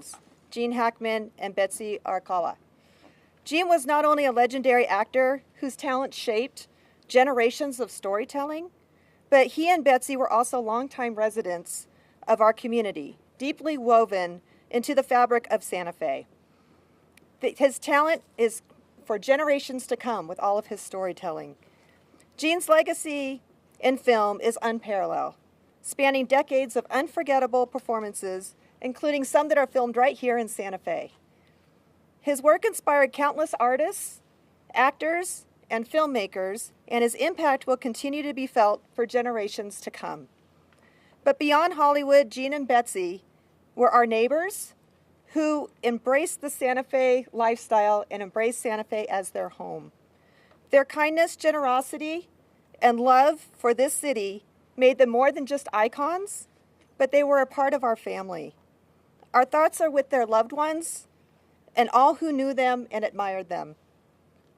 girls, Gene Hackman and Betsy Arakawa. Gene was not only a legendary actor whose talent shaped generations of storytelling, but he and Betsy were also longtime residents of our community, deeply woven into the fabric of Santa Fe. His talent is for generations to come with all of his storytelling. Gene's legacy in film is unparalleled, spanning decades of unforgettable performances, including some that are filmed right here in Santa Fe. His work inspired countless artists, actors, and filmmakers, and his impact will continue to be felt for generations to come. But beyond Hollywood, Gene and Betsy were our neighbors who embraced the Santa Fe lifestyle and embraced Santa Fe as their home. Their kindness, generosity, and love for this city made them more than just icons, but they were a part of our family. Our thoughts are with their loved ones and all who knew them and admired them.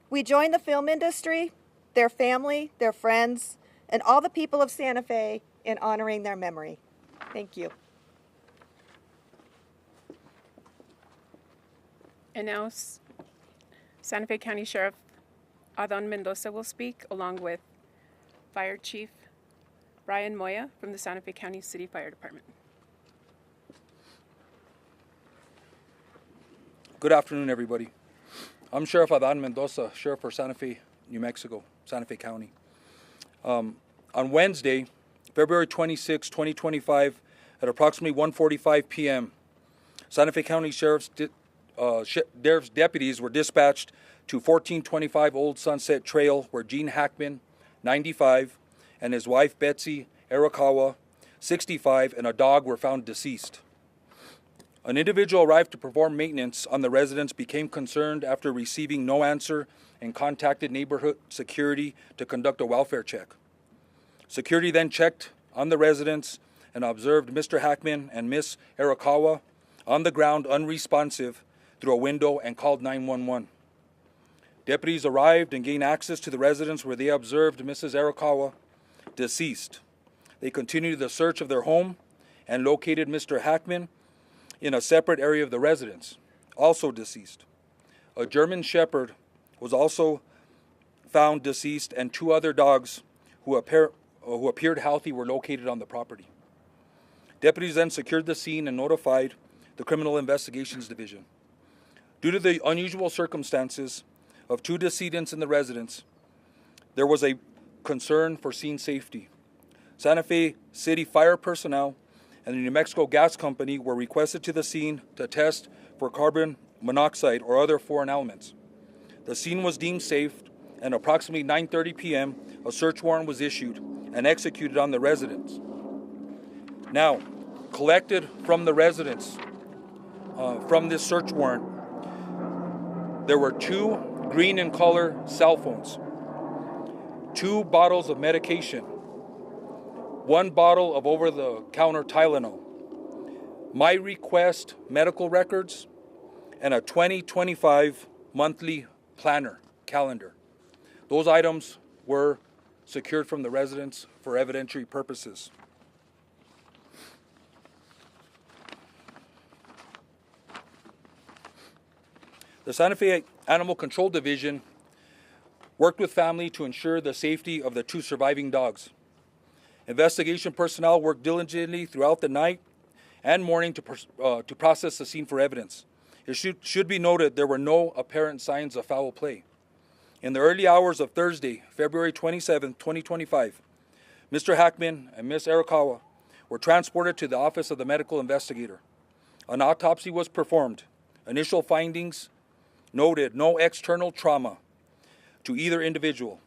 We join the film industry, their family, their friends, and all the people of Santa Fe in honoring their memory. Thank you. And now Santa Fe County Sheriff Adán Mendoza will speak, along with Fire Chief Brian Moya from the Santa Fe County City Fire Department. Good afternoon, everybody. I'm Sheriff Adán Mendoza, Sheriff for Santa Fe, New Mexico, Santa Fe County. On Wednesday, February 26, 2025, at approximately 1:45 p.m., Santa Fe County Sheriff's deputies were dispatched to 1425 Old Sunset Trail, where Gene Hackman, 95, and his wife Betsy Arakawa, 65, and a dog were found deceased. An individual arrived to perform maintenance on the residence, became concerned after receiving no answer, and contacted neighborhood security to conduct a welfare check. Security then checked on the residence and observed Mr. Hackman and Miss Arakawa on the ground unresponsive through a window and called 911. Deputies arrived and gained access to the residence, where they observed Mrs. Arakawa deceased. They continued the search of their home and located Mr. Hackman in a separate area of the residence, also deceased. A German Shepherd was also found deceased, and two other dogs who appeared healthy were located on the property. Deputies then secured the scene and notified the Criminal Investigations Division. Due to the unusual circumstances of two decedents in the residence, there was a concern for scene safety. Santa Fe City fire personnel and the New Mexico Gas Company were requested to the scene to test for carbon monoxide or other foreign elements. The scene was deemed safe, and approximately 9:30 p.m., a search warrant was issued and executed on the residence. Now, collected from the residence, from this search warrant, there were 2 green in color cell phones, 2 bottles of medication, 1 bottle of over-the-counter Tylenol, My Request medical records, and a 2025 monthly planner calendar. Those items were secured from the residence for evidentiary purposes. The Santa Fe Animal Control Division worked with family to ensure the safety of the 2 surviving dogs. Investigation personnel worked diligently throughout the night and morning to process the scene for evidence. It should be noted there were no apparent signs of foul play. In the early hours of Thursday, February 27, 2025, Mr. Hackman and Ms. Arakawa were transported to the office of the medical investigator. An autopsy was performed. Initial findings noted no external trauma to either individual.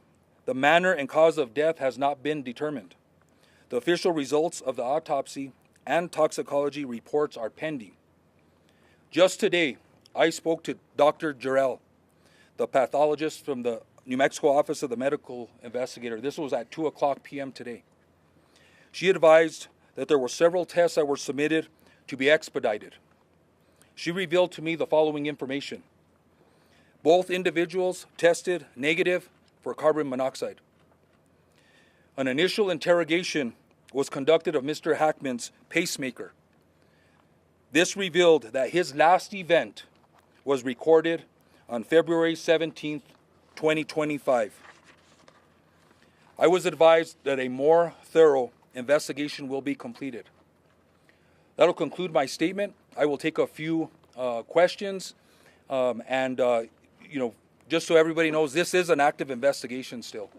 The manner and cause of death has not been determined. The official results of the autopsy and toxicology reports are pending. Just today, I spoke to Dr. Jarrell, the pathologist from the New Mexico Office of the Medical Investigator. This was at 2:00 p.m. today. She advised that there were several tests that were submitted to be expedited. She revealed to me the following information. Both individuals tested negative for carbon monoxide. An initial interrogation was conducted of Mr. Hackman's pacemaker. This revealed that his last event was recorded on February 17th, 2025. I was advised that a more thorough investigation will be completed. That'll conclude my statement. I will take a few questions, and just so everybody knows, this is an active investigation still.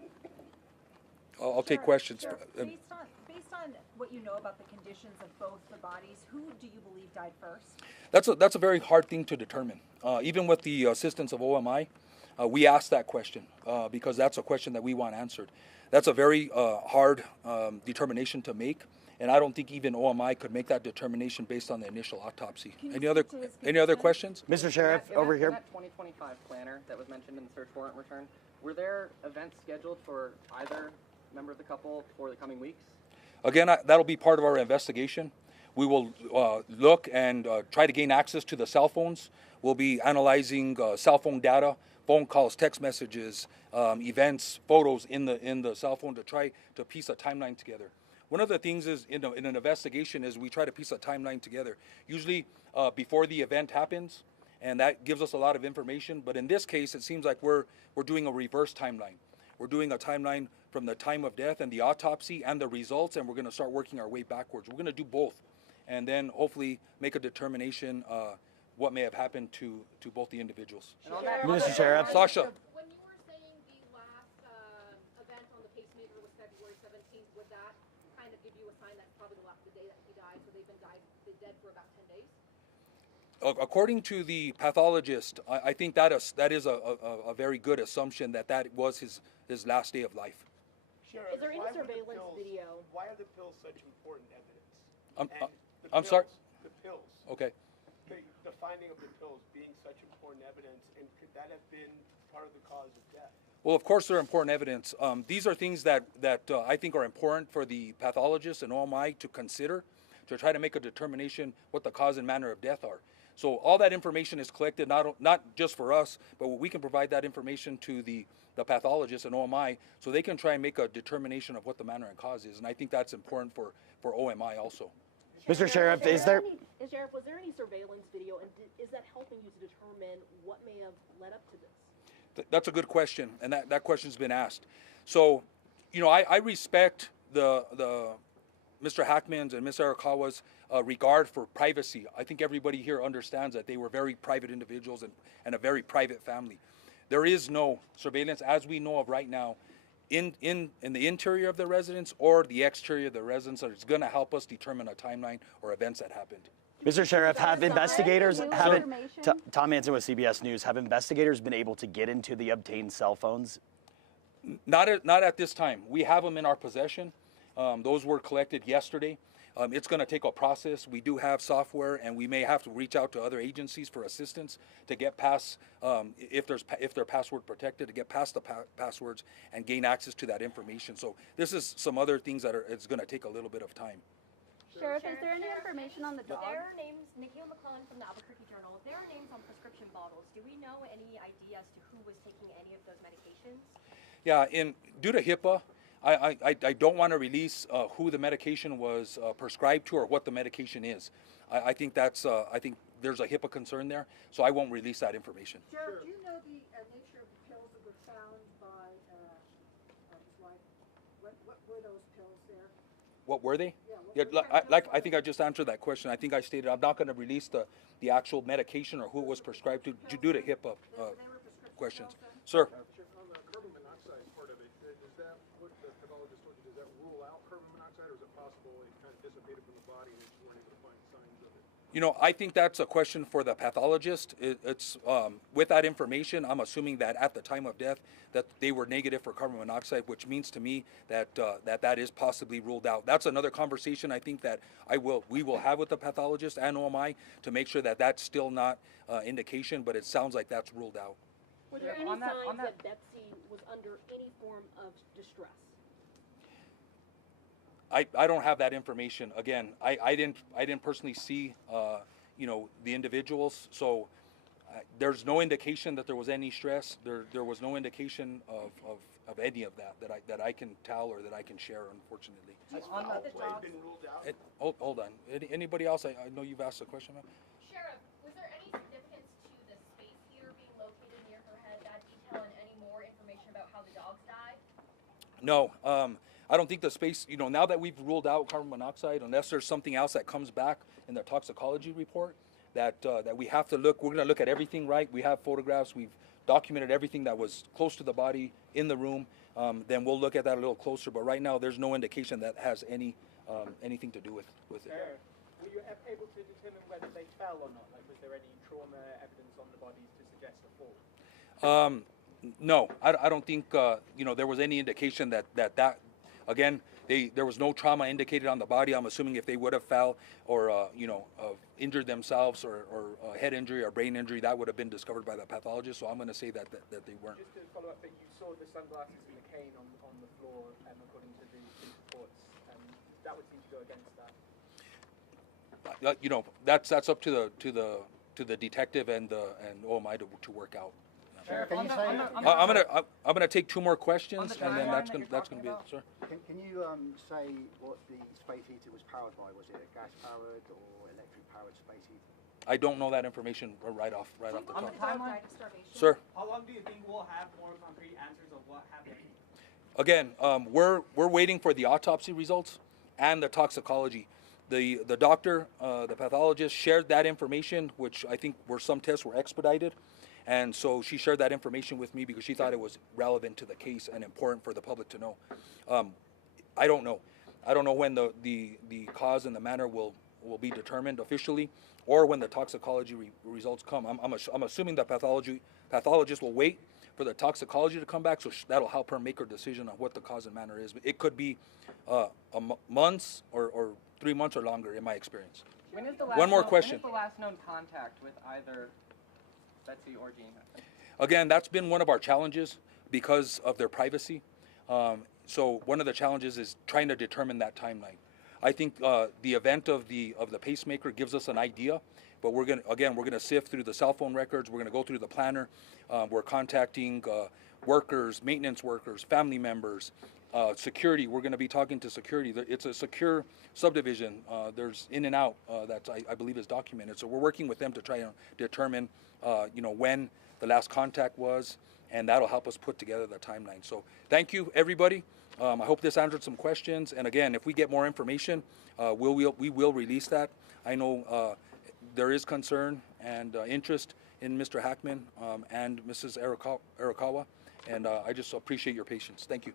I'll take questions. Sure. Based on what you know about the conditions of both the bodies, who do you believe died first? That's a very hard thing to determine. Even with the assistance of OMI, we asked that question because that's a question that we want answered. That's a very hard determination to make, and I don't think even OMI could make that determination based on the initial autopsy. Any other questions? Mr. Sheriff, over here. In that 2025 planner that was mentioned in the search warrant return, were there events scheduled for either member of the couple for the coming weeks? Again, that'll be part of our investigation. We will look and try to gain access to the cell phones. We'll be analyzing cell phone data, phone calls, text messages, events, photos in the cell phone to try to piece a timeline together. One of the things is in an investigation is we try to piece a timeline together, usually before the event happens, and that gives us a lot of information. But in this case, it seems like we're doing a reverse timeline. We're doing a timeline from the time of death and the autopsy and the results, and we're going to start working our way backwards. We're going to do both, and then hopefully make a determination what may have happened to both the individuals. Mr. Sheriff. Sasha. When you were saying the last event on the pacemaker was February 17th, would that kind of give you a sign that's probably the day that he died, so they've been dead for about 10 days? According to the pathologist, I think that is a very good assumption that was his last day of life. Sheriff, is there any surveillance video? Why are the pills such important evidence? I'm sorry? The pills. Okay. The finding of the pills being such important evidence, and could that have been part of the cause of death? Well, of course, they're important evidence. These are things that I think are important for the pathologist and OMI to consider to try to make a determination what the cause and manner of death are. So all that information is collected, not just for us, but we can provide that information to the pathologist and OMI so they can try and make a determination of what the manner and cause is. And I think that's important for OMI also. Mr. Sheriff, was there any surveillance video, and is that helping you to determine what may have led up to this? That's a good question, and that question's been asked. So, I respect the Mr. Hackman's and Ms. Arakawa's regard for privacy. I think everybody here understands that they were very private individuals and a very private family. There is no surveillance, as we know of right now, in the interior of the residence or the exterior of the residence that is going to help us determine a timeline or events that happened. Mr. Sheriff, have investigators, Tom Manson with CBS News, have investigators been able to get into the obtained cell phones? Not at this time. We have them in our possession. Those were collected yesterday. It's going to take a process. We do have software, and we may have to reach out to other agencies for assistance to get past, if they're password protected, to get past the passwords and gain access to that information. So this is some other things that it's going to take a little bit of time. Sheriff, is there any information on the dog? There are names, Nikhil McClellan from the Albuquerque Journal. There are names on prescription bottles. Do we know any idea as to who was taking any of those medications? Yeah, due to HIPAA, I don't want to release who the medication was prescribed to or what the medication is. I think there's a HIPAA concern there, so I won't release that information. Sheriff, do you know the nature of the pills that were found by his wife? What were those pills there? What were they? Yeah, I think I just answered that question. I think I stated I'm not going to release the actual medication or who it was prescribed to due to HIPAA questions. Sir. On the carbon monoxide part of it, is that what the pathologist told you? Does that rule out carbon monoxide, or is it possible it kind of dissipated from the body and you just weren't able to find signs of it? I think that's a question for the pathologist. It's with that information, I'm assuming that at the time of death that they were negative for carbon monoxide, which means to me that that is possibly ruled out. That's another conversation I think that we will have with the pathologist and OMI to make sure that that's still not indication, but it sounds like that's ruled out. Were there any signs that Betsy was under any form of distress? I don't have that information. Again, I didn't personally see the individuals, so there's no indication that there was any stress. There was no indication of of any of that I can tell or that I can share, unfortunately. Has foul play been ruled out? Hold on. Anybody else? I know you've asked a question, ma'am. Sheriff, was there any significance to the space heater being located near her head, that detail, and any more information about how the dogs died? No, I don't think the space, now that we've ruled out carbon monoxide, unless there's something else that comes back in the toxicology report, that we have to look, we're going to look at everything, right? We have photographs, we've documented everything that was close to the body in the room, then we'll look at that a little closer. But right now, there's no indication that has anything to do with it. Were you able to determine whether they fell or not? Like, was there any trauma evidence on the bodies to suggest a fall? No, I don't think there was any indication that again, there was no trauma indicated on the body. I'm assuming if they would have fell or injured themselves or a head injury or brain injury, that would have been discovered by the pathologist. So I'm going to say that they weren't. Just to follow up, that you saw the sunglasses and the cane on the floor, according to the reports. That would seem to go against that. That's up to the detective and OMI to work out. Sheriff, I'm gonna take two more questions, and then that's gonna be it, sir. Can you say what the space heater was powered by? Was it a gas powered or electric powered space heater? I don't know that information right off the top. On the timeline? Sir. How long do you think we'll have more concrete answers of what happened? Again, we're waiting for the autopsy results and the toxicology. The doctor, the pathologist, shared that information, which I think some tests were expedited. And so she shared that information with me because she thought it was relevant to the case and important for the public to know. I don't know. I don't know when the cause and the manner will be determined officially, or when the toxicology results come. I'm assuming the pathologist will wait for the toxicology to come back, so that'll help her make her decision on what the cause and manner is. But it could be months or 3 months or longer, in my experience. One more question. When is the last known contact with either Betsy or Gene? Again, that's been one of our challenges because of their privacy. So one of the challenges is trying to determine that timeline. I think the event of the pacemaker gives us an idea, but we're gonna sift through the cell phone records. We're gonna go through the planner. We're contacting workers, maintenance workers, family members, security. We're going to be talking to security. It's a secure subdivision. There's in and out that I believe is documented. So we're working with them to try and determine, when the last contact was, and that'll help us put together the timeline. So thank you, everybody. I hope this answered some questions. And again, if we get more information, we will release that. I know there is concern and interest in Mr. Hackman and Mrs. Arakawa, and I just appreciate your patience. Thank you.